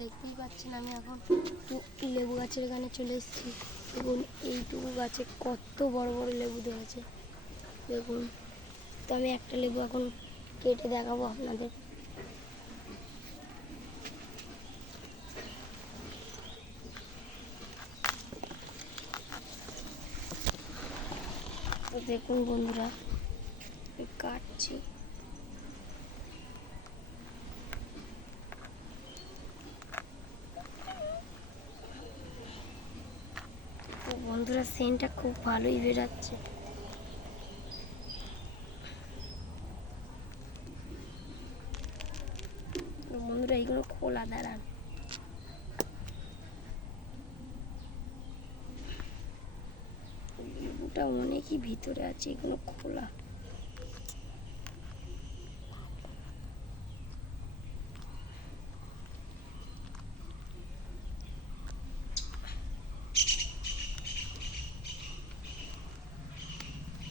দেখতেই পাচ্ছেন আমি এখন লেবু গাছের এখানে চলে এসেছি। দেখুন এইটুকু গাছে কত বড় বড় লেবু ধরেছে দেখুন। তো আমি একটা লেবু এখন কেটে দেখাবো আপনাদের। তো দেখুন বন্ধুরা কাটছি। তো বন্ধুরা সেন্টটা খুব ভালোই বেরাচ্ছে। বন্ধুরা এইগুলো খোলা, দাঁড়ান। লেবুটা অনেকই ভিতরে আছে, এগুলো খোলা।